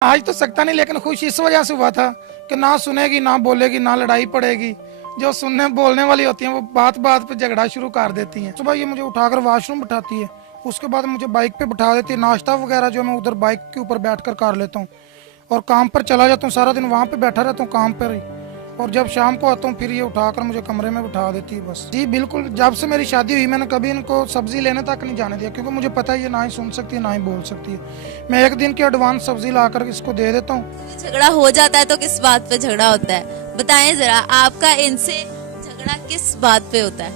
आज तो सकता नहीं, लेकिन खुश इस वजह से हुआ था कि ना सुनेगी, ना बोलेगी, ना लड़ाई पड़ेगी। जो सुनने बोलने वाली होती हैं वो बात बात पे झगड़ा शुरू कर देती हैं। सुबह ये मुझे उठाकर वॉशरूम बिठाती है, उसके बाद मुझे बाइक पे बिठा देती है। नाश्ता वगैरह जो मैं उधर बाइक के ऊपर बैठ कर लेता हूँ और काम पर चला जाता हूँ। सारा दिन वहाँ पे बैठा रहता हूँ काम पर ही, और जब शाम को आता हूँ फिर ये उठाकर मुझे कमरे में बिठा देती है बस। जी बिल्कुल, जब से मेरी शादी हुई मैंने कभी इनको सब्जी लेने तक नहीं जाने दिया, क्योंकि मुझे पता है ये ना ही सुन सकती है ना ही बोल सकती है। मैं एक दिन की एडवांस सब्जी लाकर इसको दे देता हूँ। झगड़ा हो जाता है तो किस बात पे झगड़ा होता है, बताएं जरा। आपका इनसे झगड़ा किस बात पे होता है?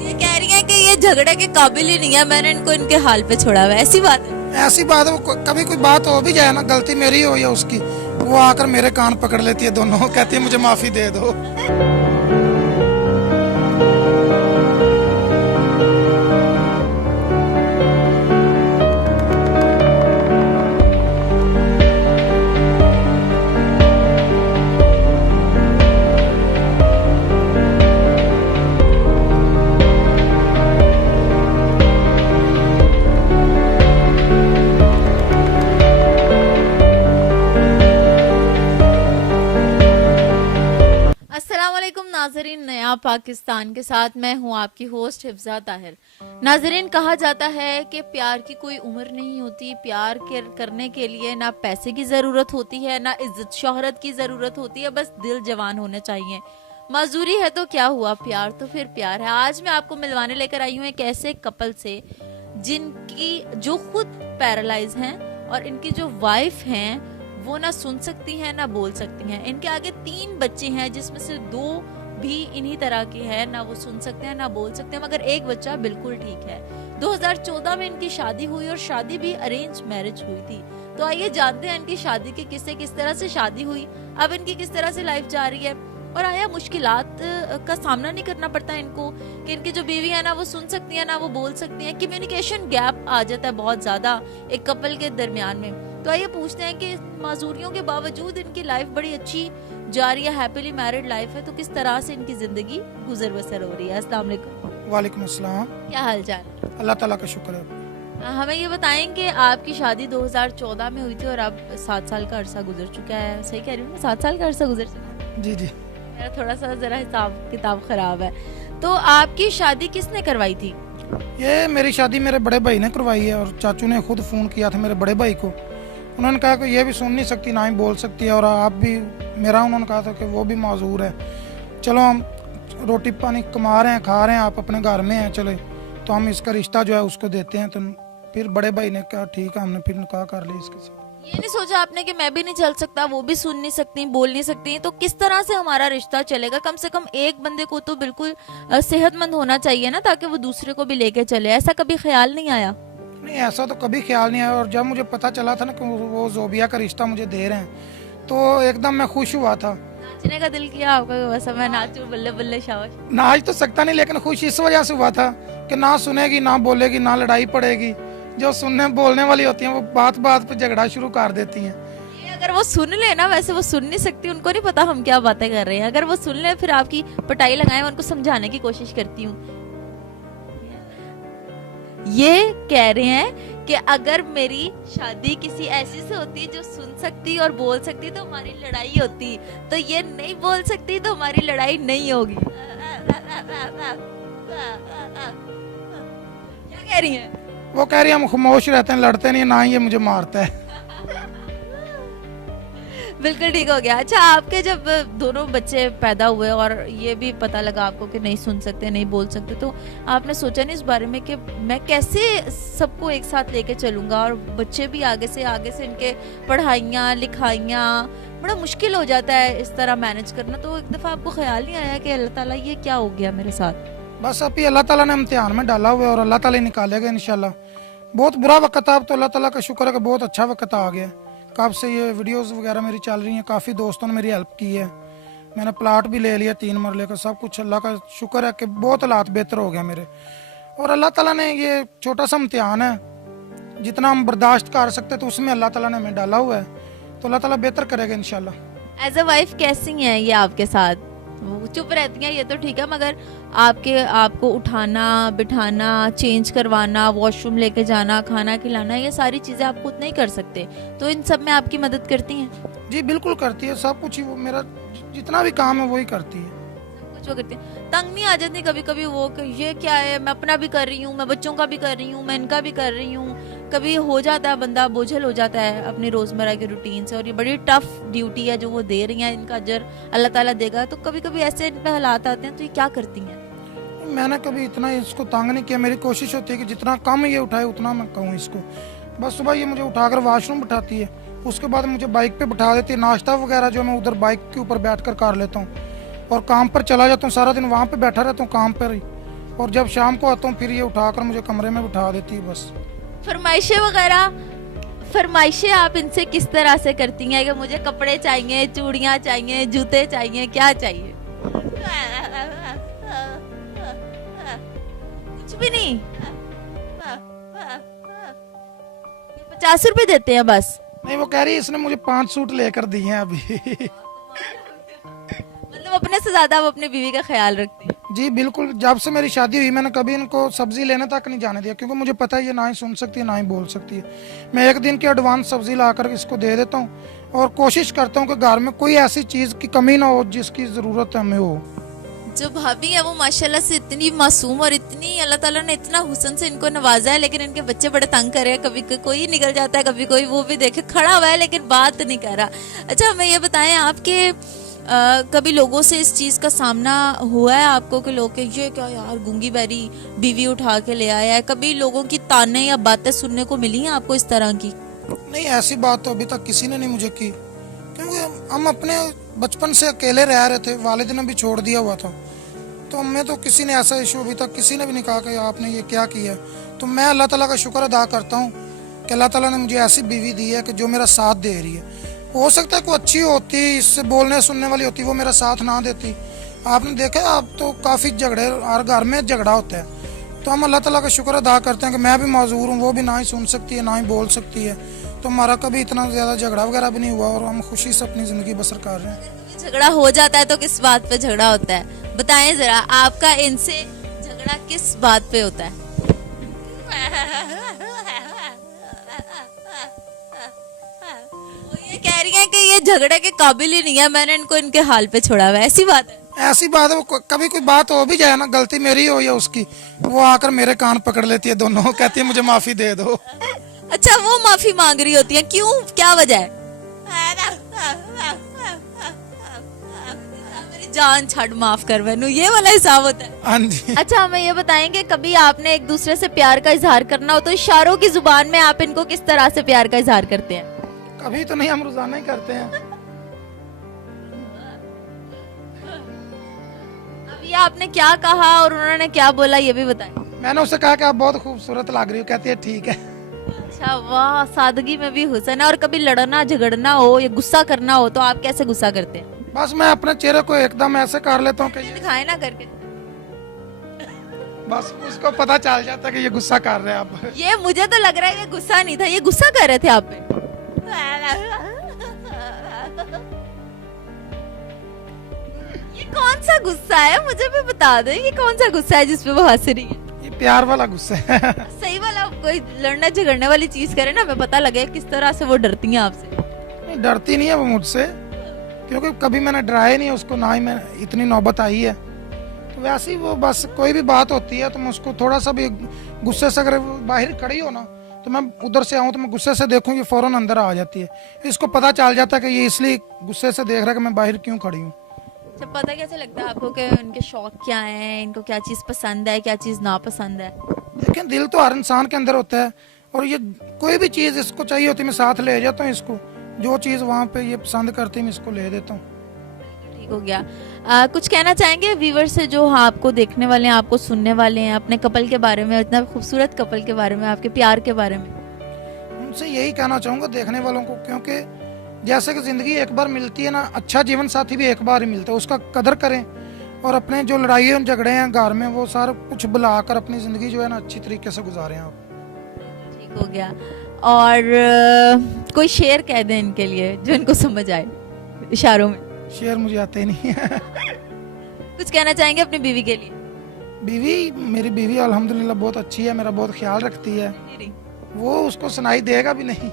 ये कह रही है कि ये झगड़े के काबिल ही नहीं है, मैंने इनको इनके हाल पे छोड़ा हुआ है, ऐसी बात है? ऐसी बात है, कभी कोई बात हो भी जाए ना, गलती मेरी हो या उसकी, वो आकर मेरे कान पकड़ लेती है दोनों, कहती है मुझे माफी दे दो। अस्सलामुअलैकुम नाजरीन, नया पाकिस्तान के साथ मैं हूं आपकी होस्ट हिफ्जा ताहिर। नाजरीन, कहा जाता है कि प्यार की कोई उम्र नहीं होती। प्यार करने के लिए ना पैसे की ज़रूरत होती है, ना इज्जत शोहरत की ज़रूरत होती है, बस दिल जवान होने चाहिए। मजदूरी है तो क्या हुआ, प्यार तो फिर प्यार है। आज मैं आपको मिलवाने लेकर आई हूँ एक ऐसे कपल से जिनकी जो खुद पैरालाइज हैं और इनकी जो वाइफ हैं वो ना सुन सकती हैं ना बोल सकती हैं। इनके आगे 3 बच्चे हैं जिसमें से 2 भी इन्हीं तरह के हैं, ना वो सुन सकते हैं ना बोल सकते हैं, मगर एक बच्चा बिल्कुल ठीक है। 2014 में इनकी शादी हुई और शादी भी अरेंज मैरिज हुई थी। तो आइए जानते हैं इनकी शादी के किस्से, किस तरह से शादी हुई, अब इनकी किस तरह से लाइफ जा रही है, और आया मुश्किलात का सामना नहीं करना पड़ता इनको कि इनकी जो बीवी है ना वो सुन सकती है ना वो बोल सकती है। कम्युनिकेशन गैप आ जाता है बहुत ज्यादा एक कपल के दरमियान में। तो आइए पूछते हैं कि माजूरियों के बावजूद इनकी लाइफ बड़ी अच्छी जा रही है, हैप्पीली मैरिड लाइफ है, तो किस तरह से इनकी जिंदगी गुजर बसर हो रही है। अस्सलाम वालेकुम। वालेकुम अस्सलाम। क्या हाल चाल? अल्लाह ताला का शुक्र है। हमें ये बताएं कि आपकी शादी 2014 में हुई थी और अब 7 साल का अरसा गुजर चुका है, सही कह रही हूँ? 7 साल का अरसा गुजर चुका है। जी जी, मेरा थोड़ा सा जरा हिसाब किताब खराब है। तो आपकी शादी किसने करवाई थी? ये मेरी शादी मेरे बड़े भाई ने करवाई है, और चाचू ने खुद फ़ोन किया था मेरे बड़े भाई को। उन्होंने कहा कि ये भी सुन नहीं सकती ना ही बोल सकती है, और आप भी मेरा, उन्होंने कहा था कि वो भी माजूर है। चलो हम रोटी पानी कमा रहे हैं, खा रहे हैं, आप अपने घर में हैं, चले तो हम इसका रिश्ता जो है उसको देते हैं। तो फिर बड़े भाई ने कहा ठीक है, हमने फिर निकाह कर लिया इसके साथ। ये नहीं सोचा आपने कि मैं भी नहीं चल सकता, वो भी सुन नहीं सकती, बोल नहीं सकती, तो किस तरह से हमारा रिश्ता चलेगा? कम से कम एक बंदे को तो बिल्कुल सेहतमंद होना चाहिए ना, ताकि वो दूसरे को भी लेके चले। ऐसा कभी ख्याल नहीं आया? नहीं, ऐसा तो कभी ख्याल नहीं आया, और जब मुझे पता चला था ना कि वो जोबिया का रिश्ता मुझे दे रहे हैं तो एकदम मैं खुश हुआ था। नाचने का दिल किया आपका? वैसा मैं नाचूं, बल्ले बल्ले शाबाश। नाच तो सकता नहीं, लेकिन खुश इस वजह से हुआ था कि ना सुनेगी, ना बोलेगी, ना लड़ाई पड़ेगी। जो सुनने बोलने वाली होती हैं वो बात बात पे झगड़ा शुरू कर देती हैं। ये अगर वो सुन ले ना, वैसे वो सुन नहीं सकती, उनको नहीं पता हम क्या बातें कर रहे हैं। अगर वो सुन ले फिर आपकी पटाई लगाए, मैं उनको समझाने की कोशिश करती हूँ। ये कह रहे हैं कि अगर मेरी शादी किसी ऐसी से होती जो सुन सकती और बोल सकती तो हमारी लड़ाई होती, तो ये नहीं बोल सकती तो हमारी लड़ाई नहीं होगी। क्या कह रही हैं? वो कह रही है हम खामोश रहते हैं, लड़ते नहीं, ना ही ये मुझे मारता है। बिल्कुल ठीक हो गया। अच्छा, आपके जब दोनों बच्चे पैदा हुए और ये भी पता लगा आपको कि नहीं सुन सकते नहीं बोल सकते, तो आपने सोचा नहीं इस बारे में कि मैं कैसे सबको एक साथ लेके चलूंगा, और बच्चे भी आगे से इनके पढ़ाइयाँ लिखाइयाँ बड़ा मुश्किल हो जाता है इस तरह मैनेज करना। तो एक दफ़ा आपको ख्याल नहीं आया कि अल्लाह ताला ये क्या हो गया मेरे साथ? बस अभी अल्लाह ताला ने इम्तिहान में डाला हुआ है और अल्लाह ताला निकालेगा इंशाल्लाह। बहुत बुरा वक्त था, अब तो अल्लाह ताला का शुक्र है कि बहुत अच्छा वक्त आ गया। कब से ये वीडियोस वगैरह मेरी चल रही हैं, काफ़ी दोस्तों ने मेरी हेल्प की है, मैंने प्लाट भी ले लिया 3 मरले का, सब कुछ अल्लाह का शुक्र है कि बहुत हालात बेहतर हो गए मेरे। और अल्लाह ताला ने ये छोटा सा इम्तिहान है, जितना हम बर्दाश्त कर सकते तो उसमें अल्लाह ताला ने हमें डाला हुआ है, तो अल्लाह ताला बेहतर करेगा इंशाल्लाह। एज अ वाइफ कैसी है ये आपके साथ? वो चुप रहती हैं ये तो ठीक है, मगर आपको उठाना बिठाना, चेंज करवाना, वॉशरूम लेके जाना, खाना खिलाना, ये सारी चीजें आप खुद नहीं कर सकते, तो इन सब में आपकी मदद करती हैं? जी बिल्कुल करती है, सब कुछ ही वो मेरा जितना भी काम है वही करती है। कुछ वो करती हैं। तंग नहीं आ जाती कभी कभी वो कि ये क्या है, मैं अपना भी कर रही हूँ, मैं बच्चों का भी कर रही हूँ, मैं इनका भी कर रही हूँ? कभी हो जाता है बंदा बोझल हो जाता है अपनी रोजमर्रा के रूटीन से, और ये बड़ी टफ ड्यूटी है जो वो दे रही हैं, इनका अजर अल्लाह ताला देगा, तो कभी कभी ऐसे इन पे हालात आते हैं, तो ये क्या करती हैं? मैंने कभी इतना इसको तंग नहीं किया, मेरी कोशिश होती है कि जितना कम ये उठाए उतना मैं कहूँ इसको। बस सुबह ये मुझे उठाकर वॉशरूम बिठाती है, उसके बाद मुझे बाइक पे बिठा देती है, नाश्ता वगैरह जो मैं उधर बाइक के ऊपर बैठ कर लेता हूँ, और काम पर चला जाता हूँ, सारा दिन वहाँ पे बैठा रहता हूँ काम पर ही, और जब शाम को आता हूँ फिर ये उठाकर मुझे कमरे में बिठा देती है बस। फरमाइशें आप इनसे किस तरह से करती हैं कि मुझे कपड़े चाहिए, चूड़ियां चाहिए, जूते चाहिए, क्या चाहिए? कुछ भी नहीं? 50 रुपए देते हैं बस? नहीं, वो कह रही है इसने मुझे 5 सूट लेकर दिए हैं अभी। मतलब अपने से ज्यादा आप अपनी बीवी का ख्याल रखती हैं? जी बिल्कुल, जब से मेरी शादी हुई मैंने कभी इनको सब्जी लेने तक नहीं जाने दिया, क्योंकि मुझे पता है ये ना ही सुन सकती है ना ही बोल सकती है। मैं 1 दिन की एडवांस सब्जी लाकर इसको दे देता हूँ, और कोशिश करता हूँ कि घर में कोई ऐसी चीज़ की कमी ना हो जिसकी ज़रूरत हमें हो। जो भाभी है वो माशाल्लाह से इतनी मासूम और इतनी अल्लाह ताला ने इतना हुस्न से इनको नवाजा है, लेकिन इनके बच्चे बड़े तंग कर रहे हैं, कभी कोई निकल जाता है, कभी कोई वो भी देखे खड़ा हुआ है लेकिन बात नहीं कर रहा। अच्छा हमें ये बताएं आपके कभी लोगों से इस चीज का सामना हुआ है आपको कि लोग ये क्या यार गूंगी बैरी बीवी उठा के ले आया है? कभी लोगों की ताने या बातें सुनने को मिली हैं आपको इस तरह की? नहीं, ऐसी बात तो अभी तक किसी ने नहीं मुझे की, क्योंकि हम अपने बचपन से अकेले रह रहे थे, वालिद ने भी छोड़ दिया हुआ था, तो हमें तो किसी ने ऐसा इशू अभी तक किसी ने भी नहीं कहा कि आपने ये क्या किया। तो मैं अल्लाह ताला का शुक्र अदा करता हूँ कि अल्लाह ताला ने मुझे ऐसी बीवी दी है कि जो मेरा साथ दे रही है। हो सकता है कोई अच्छी होती, इससे बोलने सुनने वाली होती, वो मेरा साथ ना देती। आपने देखा आप तो काफ़ी झगड़े हर घर में झगड़ा होता है, तो हम अल्लाह ताला का शुक्र अदा करते हैं कि मैं भी मौजूद हूँ, वो भी ना ही सुन सकती है ना ही बोल सकती है, तो हमारा कभी इतना ज़्यादा झगड़ा वगैरह भी नहीं हुआ, और हम खुशी से अपनी ज़िंदगी बसर कर रहे हैं। झगड़ा हो जाता है तो किस बात पे झगड़ा होता है, बताएं जरा, आपका इनसे झगड़ा किस बात पे होता है? वो ये कह रही है कि ये झगड़े के काबिल ही नहीं है, मैंने इनको इनके हाल पे छोड़ा हुआ है, ऐसी बात है? ऐसी बात है, वो कभी कोई बात हो भी जाए ना, गलती मेरी हो या उसकी, वो आकर मेरे कान पकड़ लेती है दोनों, कहती है मुझे माफी दे दो। अच्छा वो माफी मांग रही होती है, क्यों, क्या वजह है? मेरी जान छड़ माफ कर मैनू, ये वाला हिसाब होता है? हाँ जी। अच्छा हमें ये बताएंगे कभी आपने एक दूसरे से प्यार का इजहार करना हो तो इशारों की जुबान में आप इनको किस तरह से प्यार का इजहार करते हैं? कभी तो नहीं, हम रोजाना ही करते हैं। अब ये आपने क्या कहा और उन्होंने क्या बोला ये भी बताएं। मैंने उससे कहा कि आप बहुत खूबसूरत लग रही हो, कहती है ठीक है। अच्छा वाह, सादगी में भी हुस्न है। और कभी लड़ना झगड़ना हो या गुस्सा करना हो तो आप कैसे गुस्सा करते हैं? बस मैं अपने चेहरे को एकदम ऐसे कर लेता हूँ कि दिखाए ना करके, बस उसको पता चल जाता है कि ये गुस्सा कर रहे हैं आप। ये मुझे तो लग रहा है ये गुस्सा नहीं था, ये गुस्सा कर रहे थे आप पे। ये कौन सा गुस्सा है, मुझे भी बता दो, ये कौन सा गुस्सा है जिसपे वो हंस रही है? ये प्यार वाला गुस्सा है। सही वाला, कोई लड़ने झगड़ने वाली चीज करे ना, हमें पता लगे किस तरह से वो डरती हैं आपसे। नहीं, डरती नहीं है वो मुझसे, क्योंकि कभी मैंने डराया नहीं उसको, ना ही मैं इतनी नौबत आई है। तो वैसे ही वो बस कोई भी बात होती है तो मैं उसको थोड़ा सा भी गुस्से से, अगर बाहर खड़ी हो ना तो मैं उधर से आऊँ तो मैं गुस्से से देखूँ, ये फौरन अंदर आ जाती है। इसको पता चल जाता है कि ये इसलिए गुस्से से देख रहा है कि मैं बाहर क्यों खड़ी हूँ। अच्छा पता कैसे लगता है आपको कि उनके शौक क्या हैं, इनको क्या चीज पसंद है, क्या चीज नापसंद है? लेकिन दिल तो हर इंसान के अंदर होता है, और ये कोई भी चीज़ इसको चाहिए होती है मैं साथ ले जाता हूँ इसको, जो चीज़ वहाँ पे ये पसंद करती है मैं इसको ले देता हूँ। ठीक हो गया। कुछ कहना चाहेंगे व्यूवर से जो आपको देखने वाले हैं, आपको सुनने वाले हैं, अपने कपल के बारे में, इतना खूबसूरत कपल के बारे में, आपके प्यार के बारे में? उनसे यही कहना चाहूँगा देखने वालों को, क्योंकि जैसे कि ज़िंदगी एक बार मिलती है ना, अच्छा जीवन साथी भी एक बार ही मिलता है, उसका कदर करें, और अपने जो लड़ाई और झगड़े हैं घर में वो सारा कुछ बुलाकर अपनी ज़िंदगी जो है ना अच्छी तरीके से गुजारें आप। ठीक हो गया। और कोई शेर कह दें इनके लिए जो इनको समझ आए इशारों में। शेर मुझे आते ही नहीं है। कुछ कहना चाहेंगे अपनी बीवी के लिए? मेरी बीवी अल्हम्दुलिल्लाह बहुत अच्छी है, मेरा बहुत ख्याल रखती है, वो उसको सुनाई देगा भी नहीं।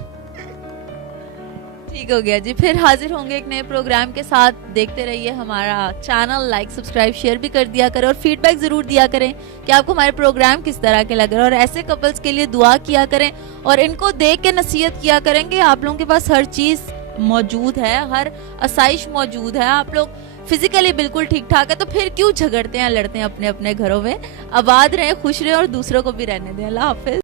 ठीक हो गया जी, फिर हाजिर होंगे एक नए प्रोग्राम के साथ। देखते रहिए हमारा चैनल, लाइक सब्सक्राइब शेयर भी कर दिया करें और फीडबैक जरूर दिया करें कि आपको हमारे प्रोग्राम किस तरह के लग रहे हैं। और ऐसे कपल्स के लिए दुआ किया करें और इनको देख के नसीहत किया करें कि आप लोगों के पास हर चीज मौजूद है, हर आसाइश मौजूद है, आप लोग फिजिकली बिल्कुल ठीक ठाक है, तो फिर क्यों झगड़ते हैं, लड़ते हैं अपने अपने घरों में। आबाद रहें, खुश रहें और दूसरों को भी रहने दें। अल्लाह हाफिज।